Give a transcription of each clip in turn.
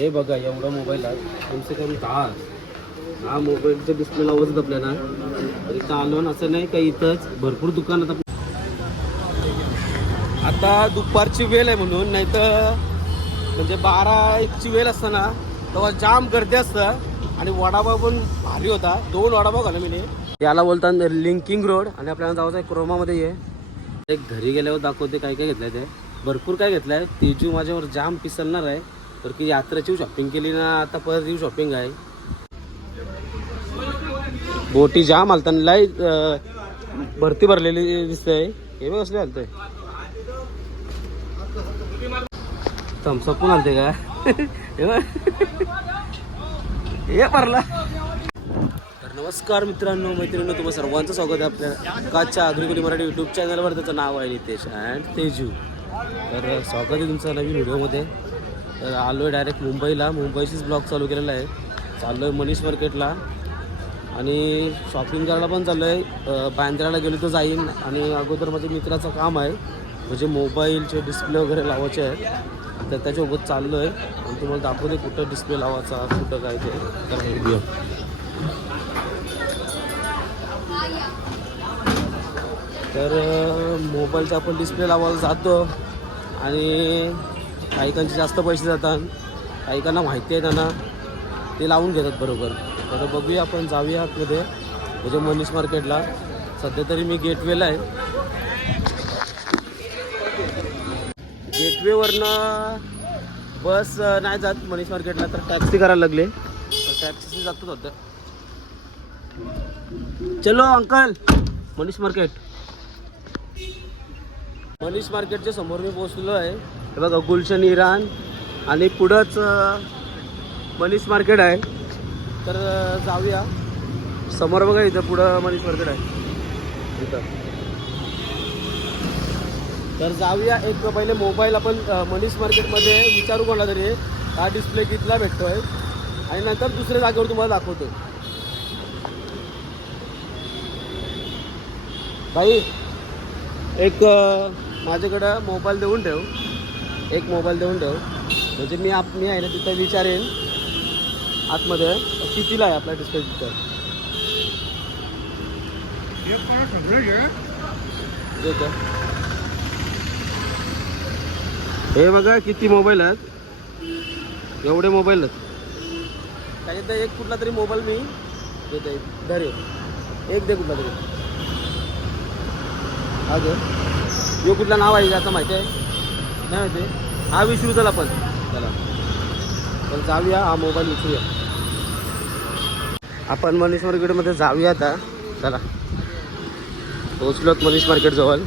हे बघा एवढा मोबाईल आहे कम से कम 10 हा मोबाईलच्या डिस्प्ले लावत आपल्याला इथं आलो ना असं नाही का इथंच भरपूर दुकानात आता दुपारची वेळ आहे म्हणून नाही तर म्हणजे 12ची वेळ असताना तेव्हा जाम गर्दी असतं आणि वडापाव पण भारी होता 2 वडापाव खाल्ले मी याला बोलतात लिंकिंग रोड आणि आपल्याला जायचं आहे क्रोमामध्ये ये एक घरी गेल्यावर दाखवते काय काय घेतलंय ते भरपूर काय घेतलंय तेजू माझ्यावर जाम पिसलणार आहे तर की यात्रेची शॉपिंग केली ना आता परत येऊ शॉपिंग आहे बोटी जाम आलता लाई भरती भरलेली दिसतंय हे बघ असले आलतंय थम्सअप पण आलते का हे भरला तर नमस्कार मित्रांनो मैत्रिणींनो तुम्हाला सर्वांचं स्वागत आहे आपल्या काच्या आगरी मराठी यूट्यूब चॅनलवर त्याचं नाव आहे नितेश अँड तेजू तर स्वागत आहे तुमचं नवीन व्हिडिओमध्ये तर आलो आहे डायरेक्ट मुंबईचीच ब्लॉग चालू केलेला आहे चाललो आहे मनीष मार्केटला आणि शॉपिंग करायला पण चाललो आहे बांद्र्याला गेलो तर जाईन आणि अगोदर माझ्या मित्राचं काम आहे म्हणजे मोबाईलचे डिस्प्ले वगैरे लावायचे आहेत तर त्याच्यासोबत चाललो आहे आणि तुम्हाला दाखवते कुठं डिस्प्ले लावायचा कुठं काय ते तर व्हिडिओ तर मोबाईलचा आपण डिस्प्ले लावायला जातो आणि काहीकांचे जास्त पैसे जातात काहीकांना माहिती आहे त्यांना ते लावून घेतात बरोबर तर बघूया आपण जाऊया आतमध्ये म्हणजे मनीष मार्केटला सध्या तरी मी गेटवेला आहे गेटवेवरनं बस नाही जात मनीष मार्केटला तर टॅक्सी करायला लागले तर टॅक्सी जातो होतं चलो अंकल मनीष मार्केटच्या समोर मी पोहोचलो आहे हे बघा गुलशन इराण आणि पुढंच मनीष मार्केट आहे तर जाऊया समोर बघा इथं पुढं मनीष मार्केट आहे इथं तर जाऊया एक पहिले मोबाईल आपण मनीष मार्केटमध्ये विचारू कोणाला तरी हा डिस्प्ले कितीला भेटतोय आणि नंतर दुसऱ्या जागेवर तुम्हाला दाखवतो भाई एक माझ्याकडं मोबाईल देऊन ठेव म्हणजे मी आहे ना तिथं विचारेन आतमध्ये कितीला आहे आपला डिस्प्ले तिथं हे बघा किती मोबाईल आहेत एवढे मोबाईल आहेत त्याच्यात एक कुठला तरी मोबाईल मी देते धरे एक दे कुठला तरी हा गे यो कुठला नाव आहे आता माहिती आहे नाही माहिती हा विचारू चला आपण चला तर जाऊया हा मोबाईल विचारूया आपण मनीष मार्केटमध्ये जाऊया आता चला पोहोचलोत मनीष मार्केट जवळ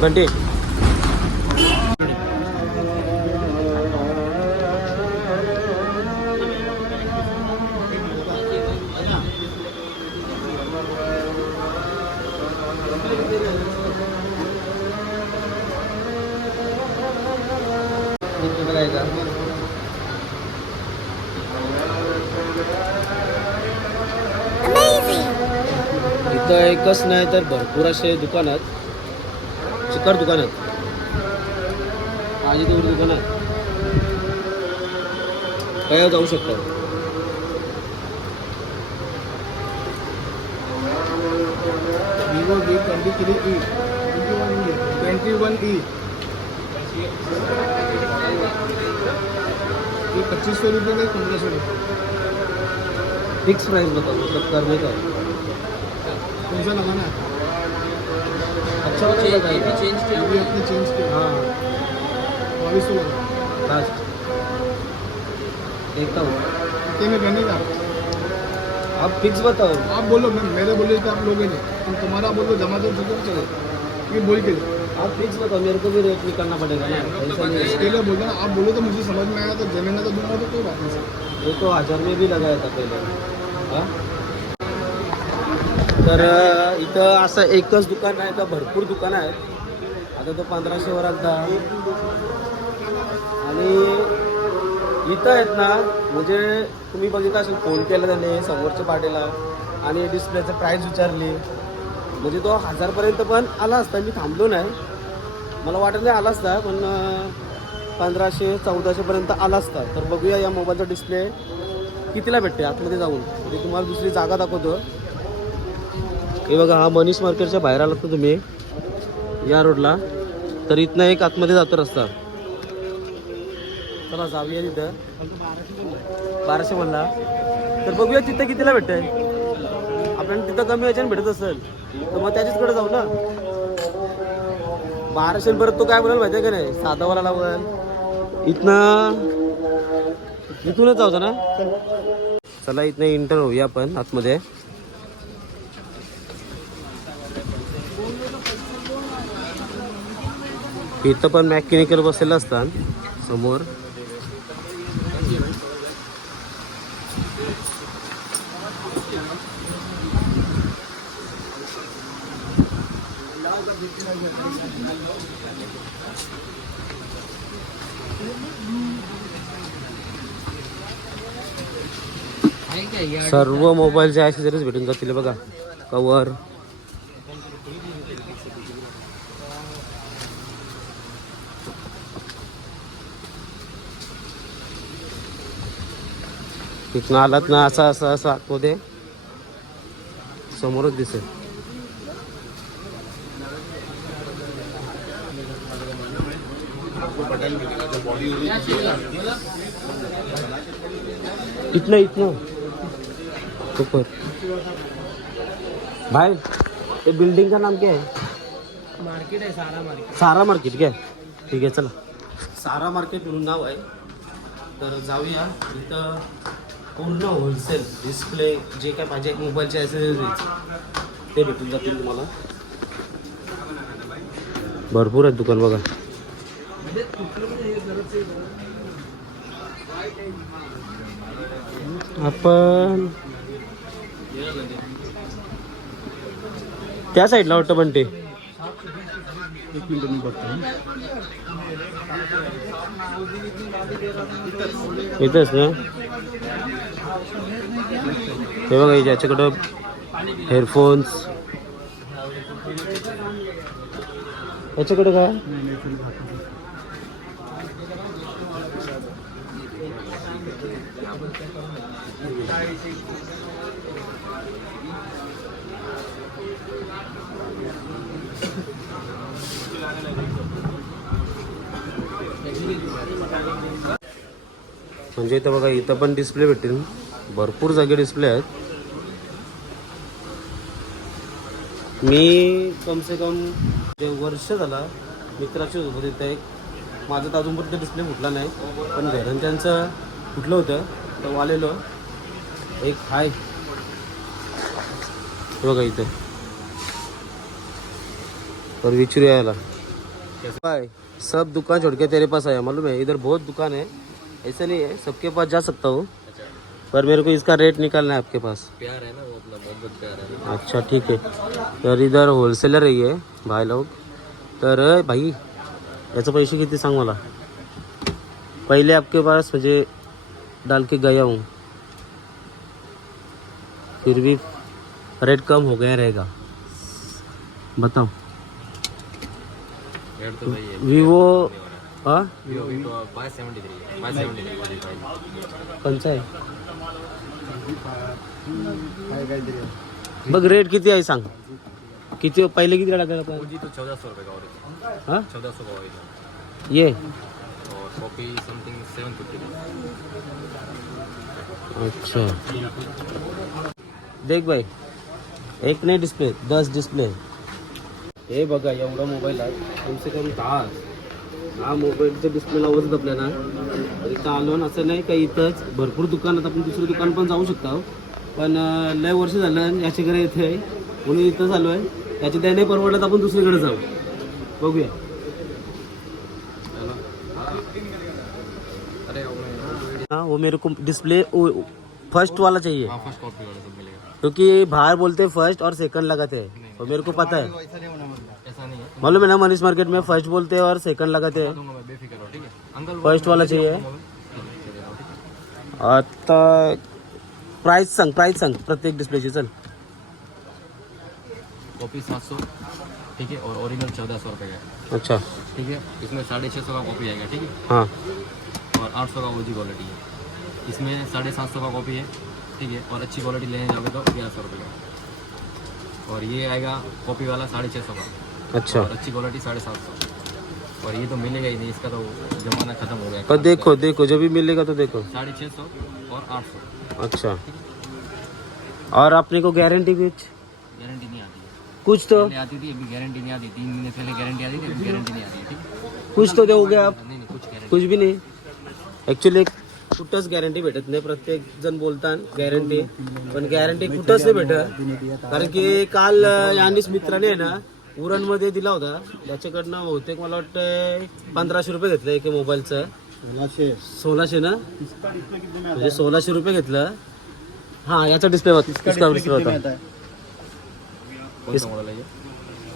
घंटे इथं एकच नाही तर भरपूर असे दुकान आहेत चिकट दुकान आहेत माझी तेवढी दुकान आहेत काय जाऊ शकता Vivo V23e 21e ये 2500 रुपये का 1500 फिक्स प्राइस बताओ मतलब करने का कौन सा लगाना है अच्छा वाला लगाएगा चेंज किया अभी आपने चेंज किया हाँ 2200 लगा लास्ट देखता हूँ कितने में बनेगा आप फिक्स बताओ आप बोलो मैं मेरे बोले तो आप लोगे नहीं तुम तुम्हारा बोलो जमा दो तो चलो ये बोल के आप फिक्स बताओ मेरे को भी रेट निकालना पड़ेगा ना ऐसा नहीं इसके लिए बोल रहा आप बोलो तो मुझे समझ में आया तो जमीन तो दूंगा तो कोई बात नहीं सर ये तो 1000 में भी लगाया था पहले हाँ तर इथं असं एकच दुकान आहे का भरपूर दुकानं आहेत. आता तो 1500 वर आलता आणि इथं आहेत ना, म्हणजे तुम्ही बघितलं असेल फोन केला त्याने समोरच्या पाटीला आणि डिस्प्लेचं प्राईस विचारली, म्हणजे तो 1000पर्यंत पण आला असता. मी थांबलो नाही, मला वाटत नाही आला असता, पण 1500-1400पर्यंत आला असता. तर बघूया या मोबाईलचा डिस्प्ले कितीला भेटते आतमध्ये जाऊन. म्हणजे तुम्हाला दुसरी जागा दाखवतो. हे बघा, हा मनीष मार्केटच्या बाहेर आलात ना तुम्ही या रोडला, तर इथनं एक आतमध्ये जातो रस्ता. चला जाऊया तिथं. 1200 म्हणला, तर बघूया तिथं कितीला भेटतंय. आपल्याला तिथं कमी याच्याने भेटत असेल तर मग त्याच्याचकडे जाऊ ना. 1200 परत तो काय बोलायला माहिती आहे का नाही, साधावाला लावल. इथूनच जाऊ ना. चला इथनं एंटर होऊया आपण आतमध्ये. इथं पण मॅकॅनिकल बसलेलं असतात समोर. सर्व मोबाईलचे ॲक्सेसरीज भेटून जातील बघा. कवर, इथनं आलात ना असं असं असं आतमध्ये समोरच दिसेल. इतना ऊपर भाई, ये बिल्डिंग का नाम क्या है? मार्केट आहे सारा मार्केट. सारा मार्केट क्या? ठीक आहे, चला. सारा मार्केट म्हणून नाव आहे. तर जाऊया. इथं पूर्ण होलसेल डिस्प्ले जे काय पाहिजे मोबाईलचे ॲक्सेसरीज ते भेटून जातील तुम्हाला. भरपूर आहेत दुकान बघा. आपण त्या साईडला वाटतं पण ते इथंच ना. हे बघा, याच्याकडं हेडफोन्स, याच्याकडे काय म्हणजे इथं बघा, इथं पण डिस्प्ले भेटेल. भरपूर जागे डिस्प्ले आहेत. मी कम से कम वर्ष झाला मित्राच्या सोबत इथं एक. माझं तर अजूनपर्यंत डिस्प्ले फुटला नाही, पण घरांच्यांचं फुटलं होतं तर आलेलो एक हाय बघा इथं. और विचारू यायला भाई, सब दुकान छोड़ के तेरे पास आया, मालूम है? इधर बहुत दुकान है, ऐसा नहीं है सबके पास जा सकता हूँ, पर मेरे को इसका रेट निकालना है आपके पास. प्यार है ना वो, अपना मोहब्बत प्यार है. अच्छा ठीक है. तर इधर होलसेलर आहे भाई लोग. तर भाई याचे पैसे किती सांग मला. पहले आपके पास म्हणजे डाल के गया हूँ, फिर भी रेट कम हो गया रहेगा. बताओ. रेट तो भाई है. विवो हाँ Vivo 573 कोणचा आहे बघ. रेट किती आहे सांग. किती पहिले किती टाकायला आपण. जी तो 1400 रुपये का और हाँ 1400 का और ये कॉपी समथिंग 750. अच्छा देख भाई, एक नाही डिस्प्ले 10 डिस्प्ले. हे बघा, एवढा मोबाईल आहे, कम से कम 10 मोबाईलचे डिस्प्ले लावत आपल्याला. इथं आलो ना, असं नाही का इथंच भरपूर दुकानात आपण दुसरं दुकान पण जाऊ शकतो, पण लय वर्ष झालं याच्याकडे इथे आहे म्हणून इथं चालू आहे. त्याची त्या नाही परवडत आपण दुसरीकडे जाऊ. बघूया. हाँ वो मेरे को डिस्प्ले फर्स्ट वाला चाहिए, हाँ फर्स्ट कॉपी वाला सब मिलेगा. क्योंकि बाहर बोलते फर्स्ट और सेकंड लगाते हैं और मेरे को पता है. ऐसा नहीं है. मालूम है ना, मनीष मार्केट में फर्स्ट बोलते हैं और सेकंड लगाते हैं. दूंगा मैं, बेफिक्र हो. ठीक है अंकल. फर्स्ट वाला चाहिए. आता प्राइस सांग प्रत्येक डिस्प्लेची चल. कॉपी 700, ठीक है, और ओरिजिनल 1400 रुपये का है, अच्छा. ठीक है. इसमें 650 का कॉपी आएगा, ठीक है, हां. और 800 का ओजी क्वालिटी है. इसमें 750 का कॉपी है, ठीक है, और अच्छी क्वालिटी लेने जाओगे तो 1100 रुपये का. और ये आएगा कॉपी वाला 650 का. अच्छा. और अच्छी क्वालिटी 750. और ये तो मिलेगा ही नहीं, इसका तो जमाना खत्म हो गया. पर देखो जब भी मिलेगा तो देखो. 650 और 800. अच्छा. और अपने को गारंटी कुछ गारंटी नहीं आती है. कुछ तो पहले आती थी, अभी गारंटी नहीं आती. 3 महीने पहले गारंटी आती थी, अभी गारंटी नहीं आती है, ठीक है. कुछ तो दोगे आप. नहीं कुछ गारंटी. कुछ भी नाही. ॲक्च्युली कुठंच गॅरंटी भेटत नाही. प्रत्येक जण बोलतात गॅरंटी, पण गॅरंटी कुठंच नाही भेटत. कारण की काल यानिस मित्राने आहे ना उरणमध्ये दिला होता. त्याच्याकडनं बहुतेक मला वाटतं 1500 रुपये घेतलं एक मोबाईलचं. 1600 ना, म्हणजे 1600 रुपये घेतलं. हां, याचा डिस्प्ले होता. कौन सा मॉडल है ये?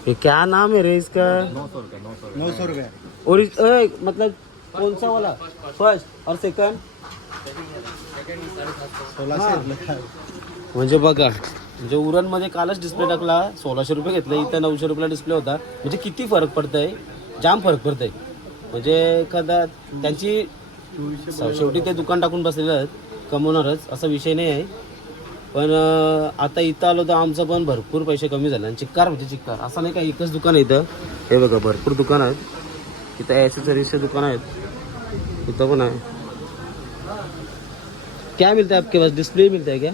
ये क्या नाम है रे इसका. 900 रुपये. 900 और मतलब कौन सा वाला फर्स्ट और सेकंड. म्हणजे बघा, म्हणजे उरणमध्ये कालच डिस्प्ले टाकला 1600 रुपये घेतले, इथं 900 रुपयाला डिस्प्ले होता. म्हणजे किती फरक पडतंय, जाम फरक पडतंय. म्हणजे एखादा त्यांची शेवटी ते दुकान टाकून बसलेलं आहेत, कमवणारच असा विषय नाही आहे. पण आता इथं आलो तर आमचं पण भरपूर पैसे कमी झाले. आणि चिक्कार म्हणजे चिक्कार असं नाही का एकच दुकान आहे इथं. हे बघा भरपूर दुकान आहेत इथं. ॲक्सेसरीजचे दुकान आहेत इथं पण आहे. क्या मिलता है आपके पास. डिस्प्ले मिलता है क्या.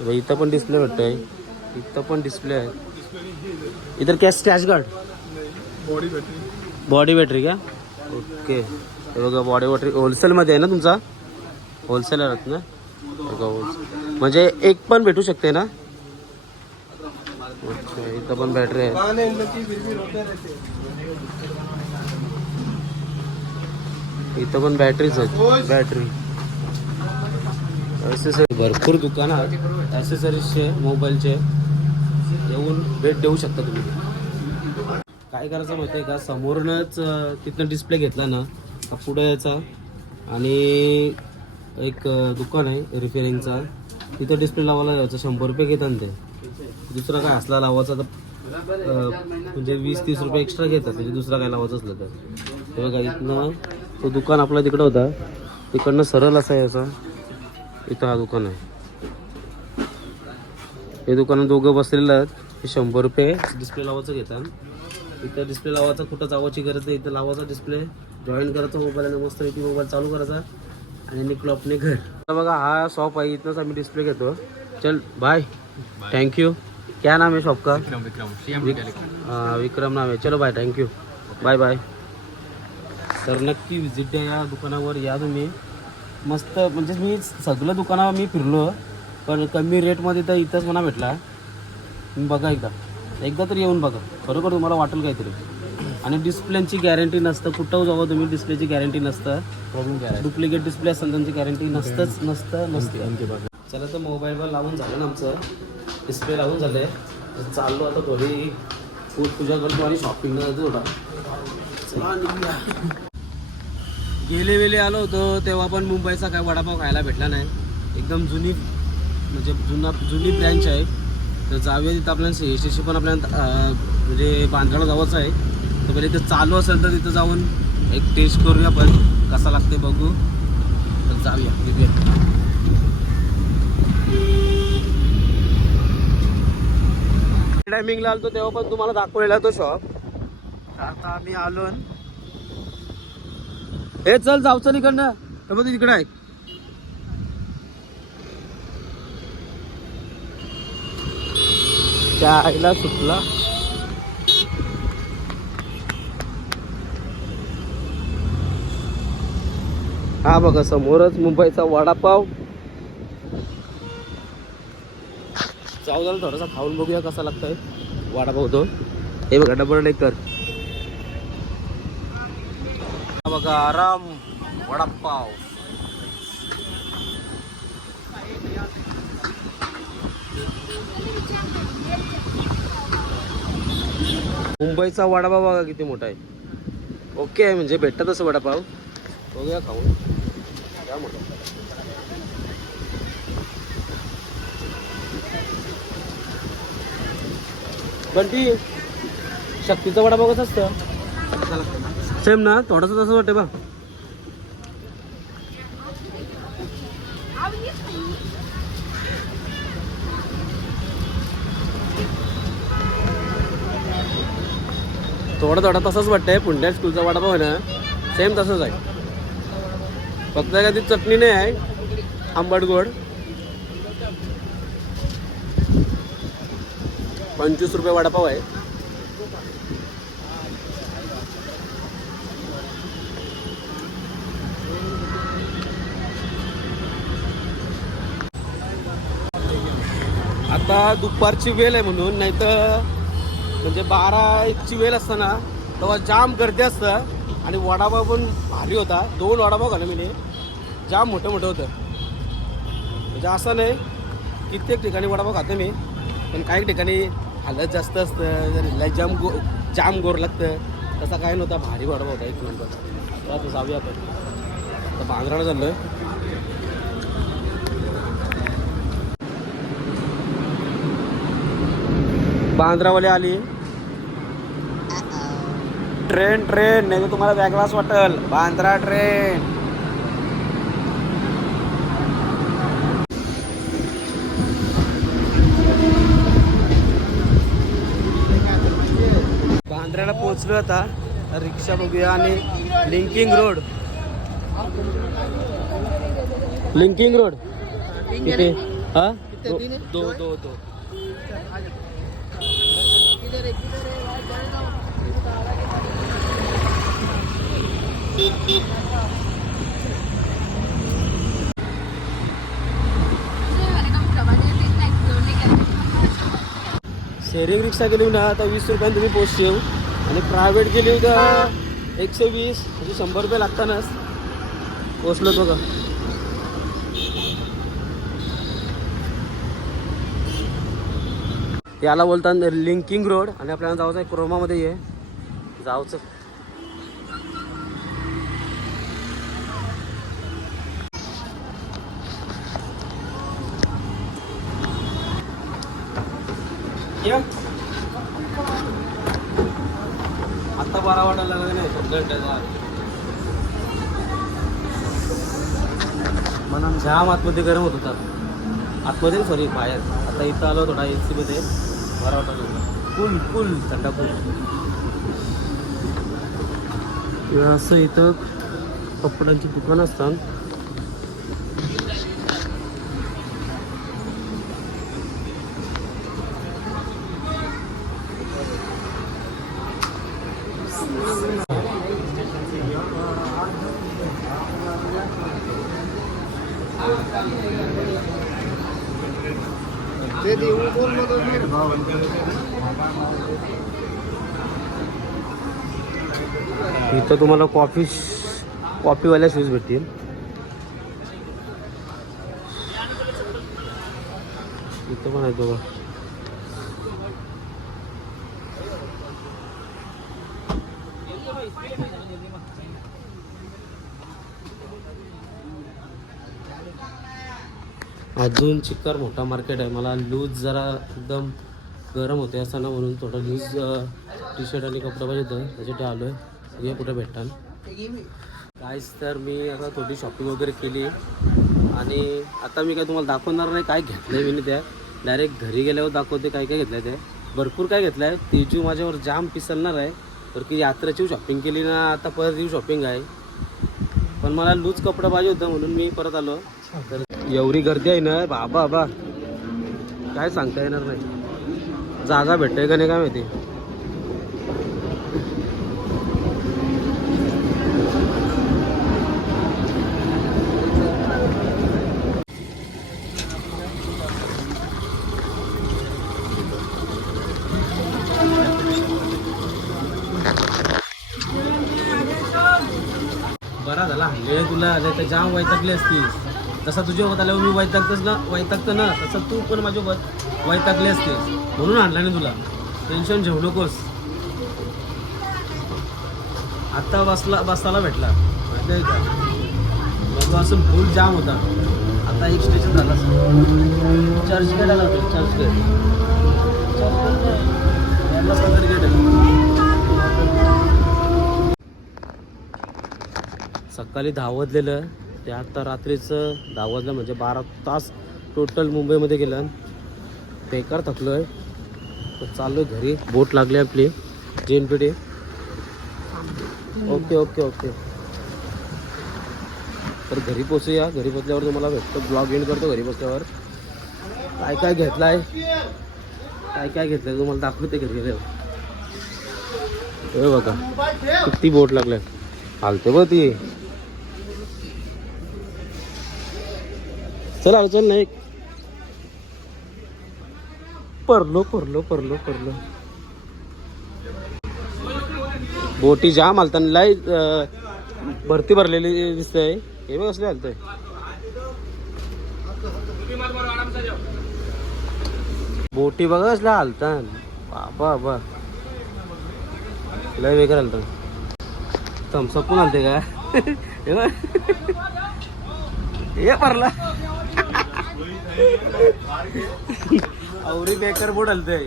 भाई इथं पण डिस्प्ले भेटतो आहे. इथं पण डिस्प्ले आहे. इधर क्या स्क्रॅच गार्ड. बॉडी बॅटरी क्या. ओके. हे बघा बॉडी बॅटरी होलसेलमध्ये आहे ना तुमचा. होलसेलर आहात ना. बघा होलसेल म्हणजे एक पण भेटू शकते ना. अच्छा. इथं पण बॅटरी आहे. इथं पण बॅटरीच आहेत. बॅटरी भरपूर दुकान आहेत ॲसेसरीजचे मोबाईलचे. येऊन भेट देऊ शकता तुम्ही. काय करायचं माहिती आहे का, समोरूनच तिथनं डिस्प्ले घेतला ना का पुढे यायचा आणि एक दुकान आहे रिपेअरिंगचा, तिथं डिस्प्ले लावायला जायचं. 100 रुपये घेतात ते. दुसरा काय असला लावायचा तर म्हणजे 20-30 रुपये एक्स्ट्रा घेतात. म्हणजे दुसरा काय लावायचं असलं तर. हे बघा इथनं तो दुकान आपला तिकडं होता, तिकडनं सरळ असा यायचा. इथं हा दुकान आहे. हे दुकानात दोघं बसलेलं आहेत. हे 100 रुपये डिस्प्ले लावायचं घेतात. इथं डिस्प्ले लावायचा कुठं जावायची गरज नाही. इथं लावायचा डिस्प्ले जॉईन करायचा मोबाईल आणि मस्त इथे मोबाईल चालू करायचा आणि निघलो आपले घर. बघा हा शॉप आहे, इथनंच आम्ही डिस्प्ले घेतो. चल बाय. थँक्यू. क्या नाम है शॉप का. विक्रम नाम आहे. चलो बाय. थँक्यू. Bye bye. तर नक्की विजिट द्या या दुकानावर. या तुम्ही. मस्त म्हणजे मी सगळं दुकानावर मी फिरलो पण कमी रेटमध्ये तर इथंच मला भेटला. तुम्ही बघा एकदा तर येऊन बघा, खरोखर तुम्हाला वाटेल काहीतरी. आणि डिस्प्लेची गॅरंटी नसतं. कुठं जावा तुम्ही डिस्प्लेची गॅरंटी नसतं. प्रॉब्लेम क्या है. डुप्लिकेट डिस्प्ले असतात त्यांची गॅरंटी नसतं. चला तर मोबाईलवर लावून झालं ना आमचं. डिस्प्ले लावून झालं आहे. चाललो आता थोडी पूजा करतो आणि शॉपिंगला जातो थोडा. चला निघूया. गेले आलो होतो तेव्हा पण मुंबईचा काय वडापाव खायला भेटला नाही. एकदम जुनी जुनी ब्रँच आहे. तर जाऊया तिथं. आपल्याला CSTC पण आपल्याला म्हणजे बांद्राला जायचं आहे. तर पहिले इथं चालू असेल तर तिथं जाऊन एक टेस्ट करूया पण कसा लागते बघू. तर जाऊया निघूया. टायमिंगला आलो तेव्हा पण तुम्हाला दाखवलेला तो शॉप. आता आम्ही आलो. हे चल जाऊचं इकडनं. तर मग तिकडे आहे. त्या आईला सुटला. हा बघा समोरच मुंबईचा वडापाव. जाऊ झालं थोडासा खाऊन बघूया कसा लागतोय वडापाव तो. हे बघा डबल डेकर. बघा आराम वडापाव. मुंबईचा वडापाव बघा किती मोठा आहे. ओके आहे म्हणजे भेटतात असं वडापाव. बघूया खाऊन. क्या मोठा. पण ती शक्तीचा वडापाव कसं असतं सेम ना थोडंसं तसं वाटतं बा. थोडं तसंच वाटतंय. पुंड्या स्कूलचा वडापाव आहे ना सेम तसंच आहे. फक्त काय ती चटणी नाही आहे आंबट गोड. 25 रुपये वडापाव आहे. आता दुपारची वेळ आहे म्हणून, नाही तर म्हणजे 12-1ची वेळ असताना तेव्हा जाम गर्दी असतं. आणि वडापाव पण भारी होता. 2 वडापाव खाल्ले मी, जाम मोठं होतं. म्हणजे असं नाही कित्येक ठिकाणी वडापाव खातो मी, पण काही ठिकाणी हालत जास्त असतं, जर जाम गोर लागतं. तसा काय नव्हता, भारी वडापाव होता 1 नंबर. तर आता जाऊया आपण. आता बांद्राला चाललोय. बांद्रावाले आली ट्रेन नाही तर तुम्हाला वेगळाच वाटेल. बांद्रा ट्रेन. बांद्र्याला पोहोचलो आता. रिक्षा बघूया आणि लिंकिंग रोड इथे हा दो शेअरिंग रिक्षा गेली ना आता 20 रुपयाने तुम्ही पोचशील. आणि प्रायव्हेट गेली तर 120 म्हणजे 100 रुपये लागतानाच. पोचलो बघा. याला बोलतात लिंकिंग रोड. आणि आपल्याला जायचं आहे क्रोमामध्ये ये जायचं. आता 12 वाटायला लागला नाही म्हणून जाम आतमध्ये गरम होत होता. आतमध्ये सॉरी बाहेर. आता इथं आलो थोडा AC मध्ये 12 वाटायला लागला. फुल थंडा असं इथं कपड्यांची दुकान असतात. इथं तुम्हाला कॉफीवाल्या शूज भेटतील. इथं पण आहे बघा. अजून चिक्कार मोठा मार्केट आहे. मला लूज जरा एकदम गरम होते असताना म्हणून थोडं लूज टी-शर्ट आणि कपडा पाहिजे होतं, त्याच्यासाठी आलो आहे. हे कुठे भेटतात काहीच. तर मी आता थोडी शॉपिंग वगैरे केली आणि आता मी काय तुम्हाला दाखवणार नाही काय घेतलं आहे. मी त्या डायरेक्ट घरी गेल्यावर दाखवते काय घेतलं आहे. ते भरपूर काय घेतलं आहे. तेजू माझ्यावर जाम पिसलणार आहे तर की यात्रेची शॉपिंग केली ना, आता परत येऊ शॉपिंग आहे. पण मला लूज कपडा पाहिजे होता म्हणून मी परत आलो. तर एवढी गर्दी आहे ना बाबा काय सांगता येणार नाही. जागा भेटते का नाही काय माहिती. बरा झाला वेळ तुला नाही तर जाम वैतागली असतीस. तसा तुझ्या होत आल्यावर मी वैतागतो ना तसं तू पण माझ्यासोबत वैतागली असतीस म्हणून आणला नाही तुला. टेन्शन घेऊ नकोस. आत्ता बसायला भेटला माहिती का. मगापासून फुल जाम होता. आता एक स्टेशन झाला. चर्चगेट आला होता. चर्चगेट वाजता तरी गेले. सकाळी 10 वाजलेलं ते आता रात्रीचं 10 वाजलं म्हणजे 12 तास टोटल मुंबईमध्ये गेलं. बेकार थकलो आहे तर चाललो घरी. बोट लागली आपली JNPT. Okay okay okay. तर घरी पोचूया. घरी पोचल्यावर तुम्हाला भेटतो, ब्लॉग एंड करतो घरी पोचल्यावर. काय काय घेतलाय तुम्हाला दाखवते घरी गेल्यावर. हे बघा किती बोट लागलाय. हालते बघ ती. चल चल नाही. परलो बोटी जाम हालताना लाई भरती भरलेली दिसतंय. हे बघ कसले हालतंय. बोटी बघा कसल्या हालतात. बाबा लय वेगळं हालतात. थम्सअप पण हालते का. हे बघ हे भरला. आवरी बेकर बोट हलतंय.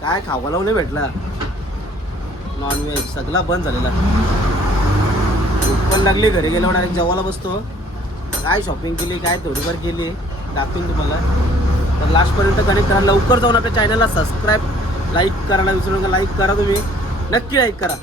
काय खावा लावून नाही भेटला. नॉनव्हेज सगळा बंद झालेला. भूक पण लागली. घरी गेल्यावर डायरेक्ट जेवायला बसतो. काय शॉपिंग केली काय थोडीफार केली दाखवून तुम्हाला. तर लास्टपर्यंत कनेक्ट करा. लवकर जाऊन आपल्या चॅनलला सबस्क्राईब लाईक करायला विसरू नका. लाईक करा तुम्ही नक्की लाईक करा.